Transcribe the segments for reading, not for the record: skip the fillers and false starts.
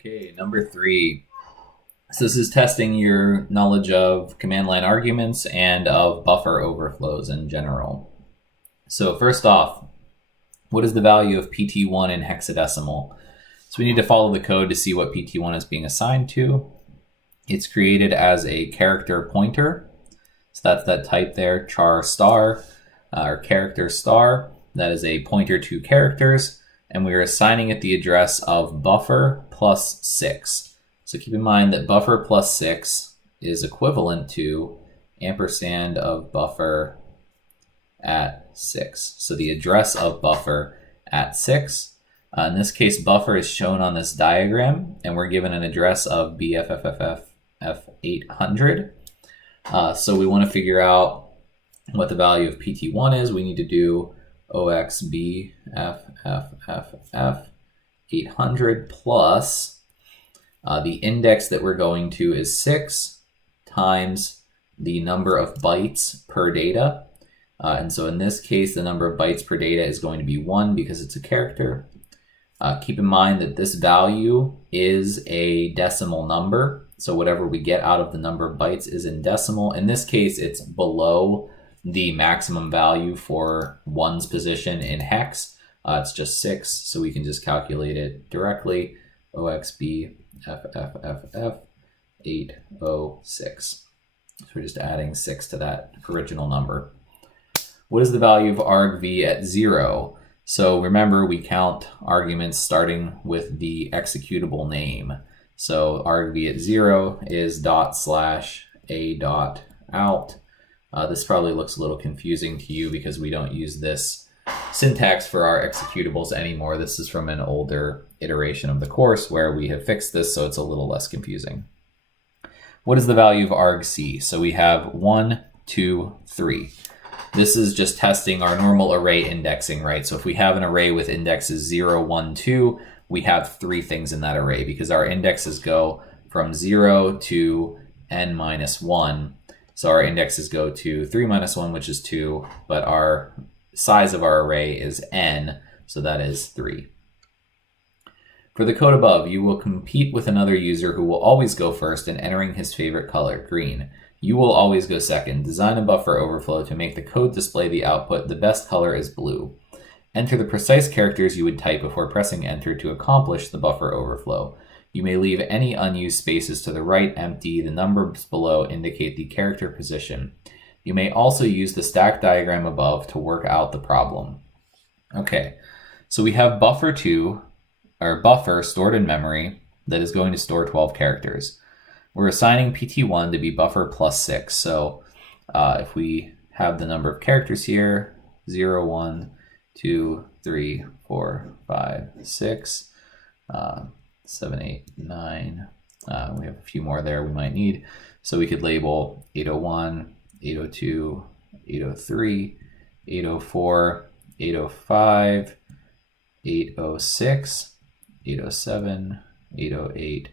Okay, number 3. So this is testing your knowledge of command line arguments and of buffer overflows in general. So first off, what is the value of PT1 in hexadecimal? So we need to follow the code to see what PT1 is being assigned to. It's created as a character pointer. So that's that type there, char star, or character star. That is a pointer to characters. And we are assigning it the address of buffer plus 6. So keep in mind that buffer plus 6 is equivalent to ampersand of buffer at 6. So the address of buffer at 6. In this case, buffer is shown on this diagram, and we're given an address of BFFFF800. So we want to figure out what the value of PT1 is. We need to do OXBFFFF800 plus the index that we're going to is 6 times the number of bytes per data. And so in this case, the number of bytes per data is going to be 1 because it's a character. Keep in mind that this value is a decimal number. So whatever we get out of the number of bytes is in decimal. In this case, it's below the maximum value for 1's position in hex. It's just 6, so we can just calculate it directly. OXBFFFF806. So we're just adding 6 to that original number. What is the value of argv at 0? So remember, we count arguments starting with the executable name. So argv at 0 is ./a.out. This probably looks a little confusing to you because we don't use this syntax for our executables anymore. This is from an older iteration of the course where we have fixed this, so it's a little less confusing. What is the value of argc? So we have 1, 2, 3. This is just testing our normal array indexing, right? So if we have an array with indexes 0, 1, 2, we have 3 things in that array because our indexes go from 0 to n-1. So our indexes go to 3 minus 1, which is 2, but our size of our array is n, so that is 3. For the code above, you will compete with another user who will always go first in entering his favorite color, green. You will always go second. Design a buffer overflow to make the code display the output. The best color is blue. Enter the precise characters you would type before pressing enter to accomplish the buffer overflow. You may leave any unused spaces to the right empty. The numbers below indicate the character position. You may also use the stack diagram above to work out the problem. Okay, so we have buffer2, or buffer stored in memory that is going to store 12 characters. We're assigning PT1 to be buffer plus 6. So if we have the number of characters here, 0, 1, 2, 3, 4, 5, 6, 7, 8, 9. We have a few more there we might need. So we could label 801, 802, 803, 804, 805, 806, 807, 808,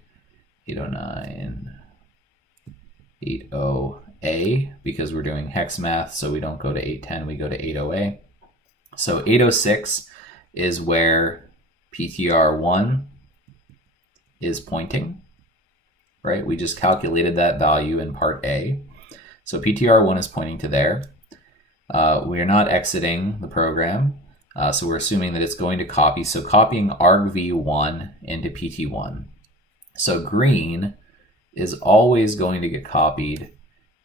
809, 80A, because we're doing hex math, so we don't go to 810, we go to 80A. So 806 is where PTR1 is pointing, right? We just calculated that value in part A. So PTR1 is pointing to there. We are not exiting the program, so we're assuming that it's going to copy. So copying argv1 into PT1. So green is always going to get copied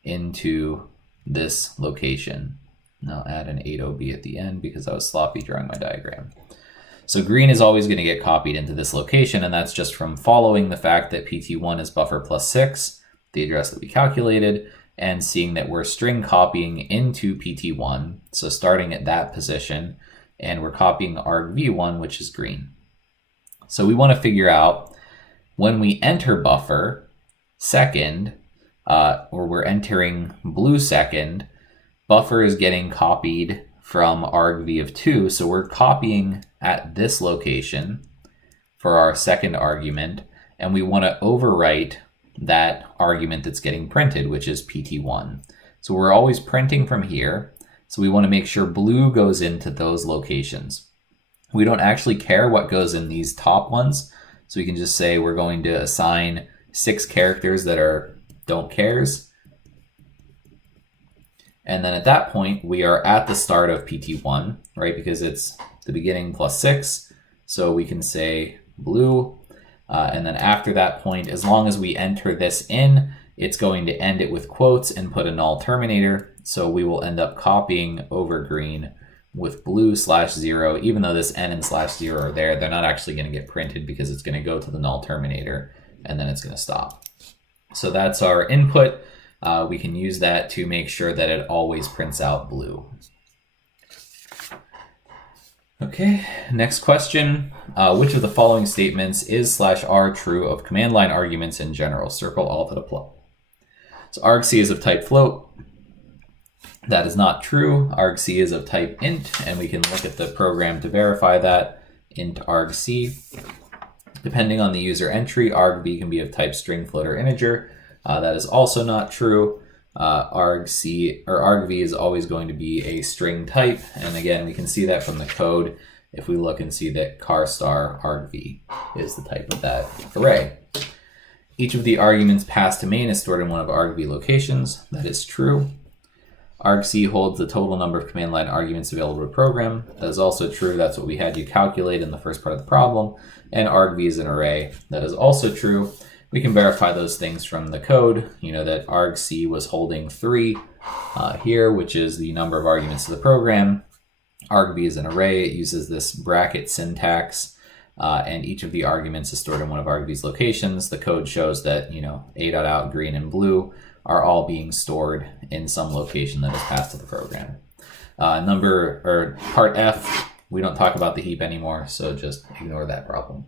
into this location. And I'll add an 80B at the end because I was sloppy drawing my diagram. So green is always going to get copied into this location, and that's just from following the fact that PT1 is buffer plus 6, the address that we calculated, and seeing that we're string copying into PT1, so starting at that position, and we're copying argv1, which is green. So we want to figure out when we enter buffer second, or we're entering blue second, buffer is getting copied from argv of 2, so we're copying at this location for our second argument, and we want to overwrite that argument that's getting printed, which is PT1. So we're always printing from here, so we want to make sure blue goes into those locations. We don't actually care what goes in these top ones, So we can just say we're going to assign 6 characters that are don't cares. And then at that point, we are at the start of PT1, right? Because it's the beginning plus 6. So we can say blue. And then after that point, as long as we enter this in, it's going to end it with quotes and put a null terminator. So we will end up copying over green with blue /0. Even though this n and /0 are there, they're not actually going to get printed because it's going to go to the null terminator and then it's going to stop. So that's our input. We can use that to make sure that it always prints out blue. Okay, next question. Which of the following statements is /r true of command line arguments in general? Circle all that apply. So argc is of type float. That is not true. Argc is of type int, and we can look at the program to verify that. Int argc. Depending on the user entry, argv can be of type string, float, or integer. That is also not true. Argc or argv is always going to be a string type, and again we can see that from the code if we look and see that car star argv is the type of that array. Each of the arguments passed to main is stored in one of argv locations. That is true. Argc holds the total number of command line arguments available to program. That is also true. That's what we had you calculate in the first part of the problem. And argv is an array. That is also true. We can verify those things from the code. You know that argc was holding 3 here, which is the number of arguments to the program. Argv is an array. It uses this bracket syntax, and each of the arguments is stored in one of argv's locations. The code shows that, you know, a.out, green, and blue are all being stored in some location that is passed to the program. Part F, we don't talk about the heap anymore, so just ignore that problem.